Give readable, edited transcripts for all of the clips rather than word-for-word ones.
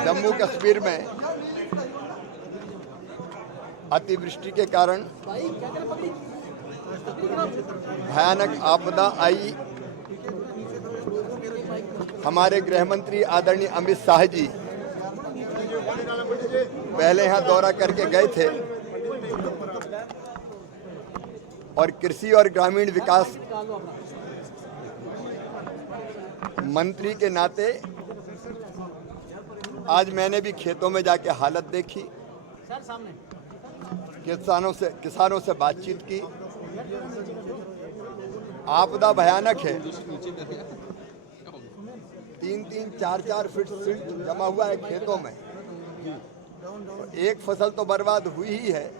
जम्मू कश्मीर में अतिवृष्टि के कारण भयानक आपदा आई। हमारे गृह मंत्री आदरणीय अमित शाह जी पहले यहाँ दौरा करके गए थे और कृषि और ग्रामीण विकास मंत्री के नाते आज मैंने भी खेतों में जाके हालत देखी, किसानों से बातचीत की। आपदा भयानक है। 3-3, 4-4 फीट सिल्ट जमा हुआ है खेतों में। एक फसल तो बर्बाद हुई ही है,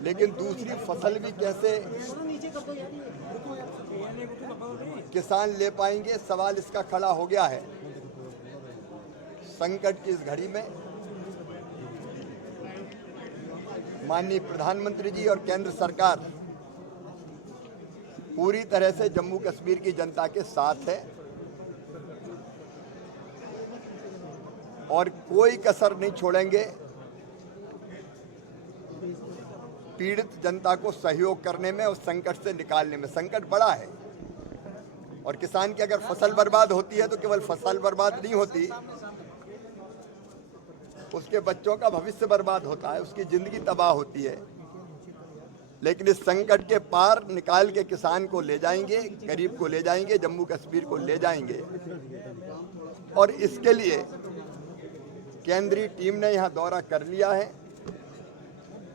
लेकिन दूसरी फसल भी कैसे किसान ले पाएंगे, सवाल इसका खड़ा हो गया है। संकट की इस घड़ी में माननीय प्रधानमंत्री जी और केंद्र सरकार पूरी तरह से जम्मू कश्मीर की जनता के साथ है और कोई कसर नहीं छोड़ेंगे पीड़ित जनता को सहयोग करने में और संकट से निकालने में। संकट बड़ा है और किसान की अगर फसल बर्बाद होती है तो केवल फसल बर्बाद नहीं होती, उसके बच्चों का भविष्य बर्बाद होता है, उसकी जिंदगी तबाह होती है। लेकिन इस संकट के पार निकाल के किसान को ले जाएंगे, गरीब को ले जाएंगे, जम्मू कश्मीर को ले जाएंगे। और इसके लिए केंद्रीय टीम ने यहाँ दौरा कर लिया है।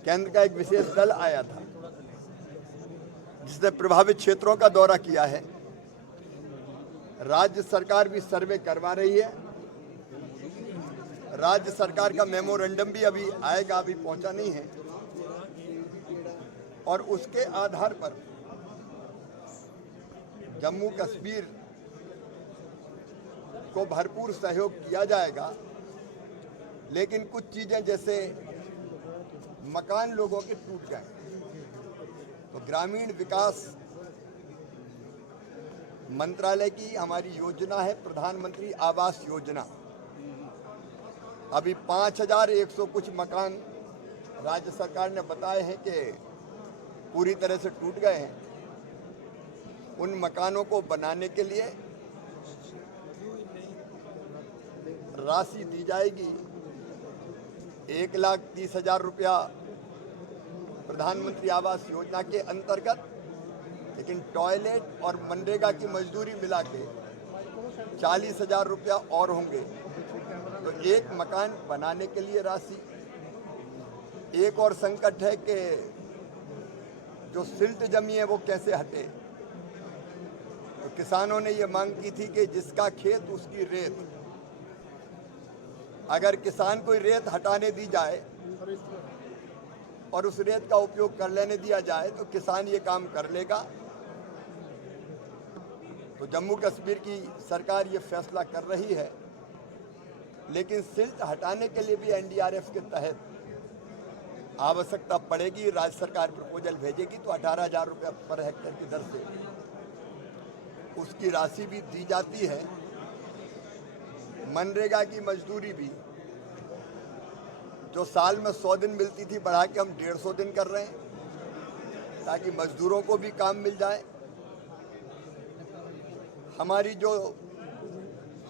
केंद्र का एक विशेष दल आया था जिसने प्रभावित क्षेत्रों का दौरा किया है। राज्य सरकार भी सर्वे करवा रही है। राज्य सरकार का मेमोरेंडम भी अभी आएगा, अभी पहुंचा नहीं है, और उसके आधार पर जम्मू कश्मीर को भरपूर सहयोग किया जाएगा। लेकिन कुछ चीजें जैसे मकान लोगों के टूट गए तो ग्रामीण विकास मंत्रालय की हमारी योजना है प्रधानमंत्री आवास योजना। अभी 5100 कुछ मकान राज्य सरकार ने बताए हैं कि पूरी तरह से टूट गए हैं। उन मकानों को बनाने के लिए राशि दी जाएगी। 1,30,000 रुपया प्रधानमंत्री आवास योजना के अंतर्गत, लेकिन टॉयलेट और मनरेगा की मजदूरी मिला के 40,000 रुपया और होंगे। तो एक मकान बनाने के लिए राशि। एक और संकट है कि जो सिल्ट जमी है वो कैसे हटे। तो किसानों ने ये मांग की थी कि जिसका खेत उसकी रेत। अगर किसान को रेत हटाने दी जाए और उस रेत का उपयोग कर लेने दिया जाए तो किसान ये काम कर लेगा। तो जम्मू कश्मीर की सरकार ये फैसला कर रही है। लेकिन सिल्ट हटाने के लिए भी एनडीआरएफ के तहत आवश्यकता पड़ेगी। राज्य सरकार प्रपोजल भेजेगी तो 18,000 रुपये पर हेक्टेयर की दर से उसकी राशि भी दी जाती है। मनरेगा की मजदूरी भी जो साल में 100 दिन मिलती थी बढ़ा के हम 150 दिन कर रहे हैं ताकि मजदूरों को भी काम मिल जाए। हमारी जो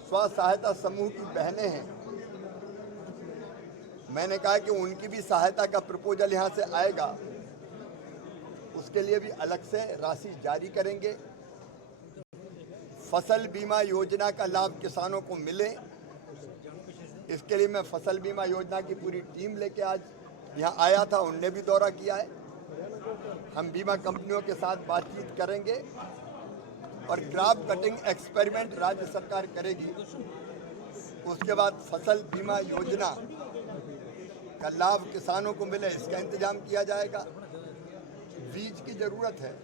स्व सहायता समूह की बहनें हैं, मैंने कहा कि उनकी भी सहायता का प्रपोजल यहाँ से आएगा, उसके लिए भी अलग से राशि जारी करेंगे। फसल बीमा योजना का लाभ किसानों को मिले, इसके लिए मैं फसल बीमा योजना की पूरी टीम लेके आज यहाँ आया था। उनने भी दौरा किया है। हम बीमा कंपनियों के साथ बातचीत करेंगे और क्रॉप कटिंग एक्सपेरिमेंट राज्य सरकार करेगी। उसके बाद फसल बीमा योजना का लाभ किसानों को मिले, इसका इंतजाम किया जाएगा। बीज की ज़रूरत है।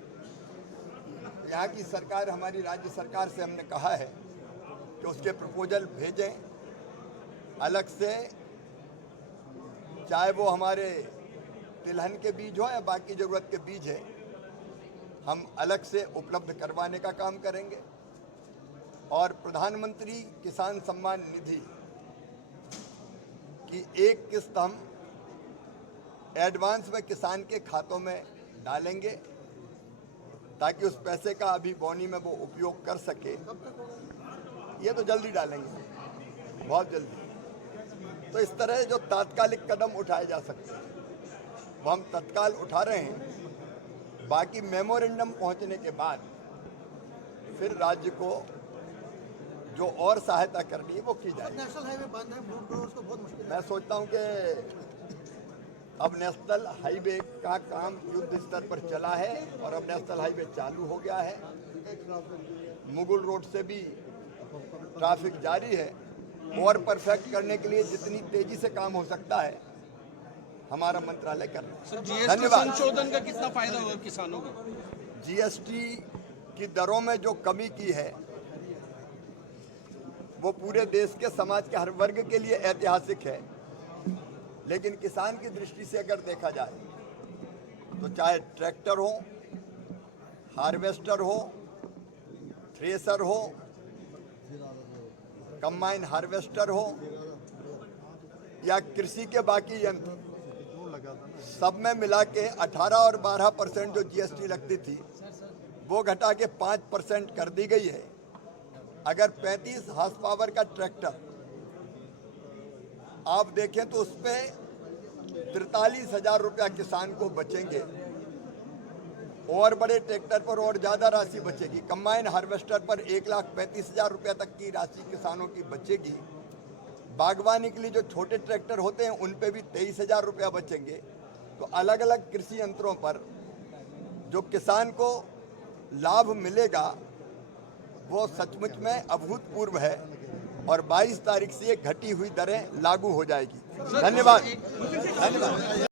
यहाँ की सरकार, हमारी राज्य सरकार से हमने कहा है कि उसके प्रपोजल भेजें अलग से, चाहे वो हमारे तिलहन के बीज हो या बाकी ज़रूरत के बीज है, हम अलग से उपलब्ध करवाने का काम करेंगे। और प्रधानमंत्री किसान सम्मान निधि कि एक किस्त हम एडवांस में किसान के खातों में डालेंगे ताकि उस पैसे का अभी बोनी में वो उपयोग कर सके। ये तो जल्दी डालेंगे, बहुत जल्दी। तो इस तरह जो तात्कालिक कदम उठाए जा सकते हैं वो हम तत्काल उठा रहे हैं। बाकी मेमोरेंडम पहुंचने के बाद फिर राज्य को जो और सहायता करनी है वो की जाएगी। नेशनल हाईवे बंद है, मूव रोड्स को बहुत मुश्किल है। मैं सोचता हूं कि अब नेशनल हाईवे का काम युद्ध स्तर पर चला है और अब नेशनल हाईवे चालू हो गया है। मुगल रोड से भी ट्रैफिक जारी है। और परफेक्ट करने के लिए जितनी तेजी से काम हो सकता है हमारा मंत्रालय कर रहा है। जीएसटी संशोधन का कितना फायदा होगा किसानों को? जीएसटी की दरों में जो कमी की है वो पूरे देश के समाज के हर वर्ग के लिए ऐतिहासिक है। लेकिन किसान की दृष्टि से अगर देखा जाए तो चाहे ट्रैक्टर हो, हार्वेस्टर हो, थ्रेसर हो, कंबाइन हार्वेस्टर हो या कृषि के बाकी यंत्र, सब में मिला के 18 और 12% जो जीएसटी लगती थी वो घटा के 5% कर दी गई है। अगर 35 हार्स पावर का ट्रैक्टर आप देखें तो उस पर 43,000 रुपया किसान को बचेंगे और बड़े ट्रैक्टर पर और ज़्यादा राशि बचेगी। कंबाइन हार्वेस्टर पर 1,35,000 रुपया तक की राशि किसानों की बचेगी। बागवानी के लिए जो छोटे ट्रैक्टर होते हैं उन पे भी 23,000 रुपया बचेंगे। तो अलग अलग कृषि यंत्रों पर जो किसान को लाभ मिलेगा वो सचमुच में अभूतपूर्व है और 22 तारीख से ये घटी हुई दरें लागू हो जाएगी। धन्यवाद।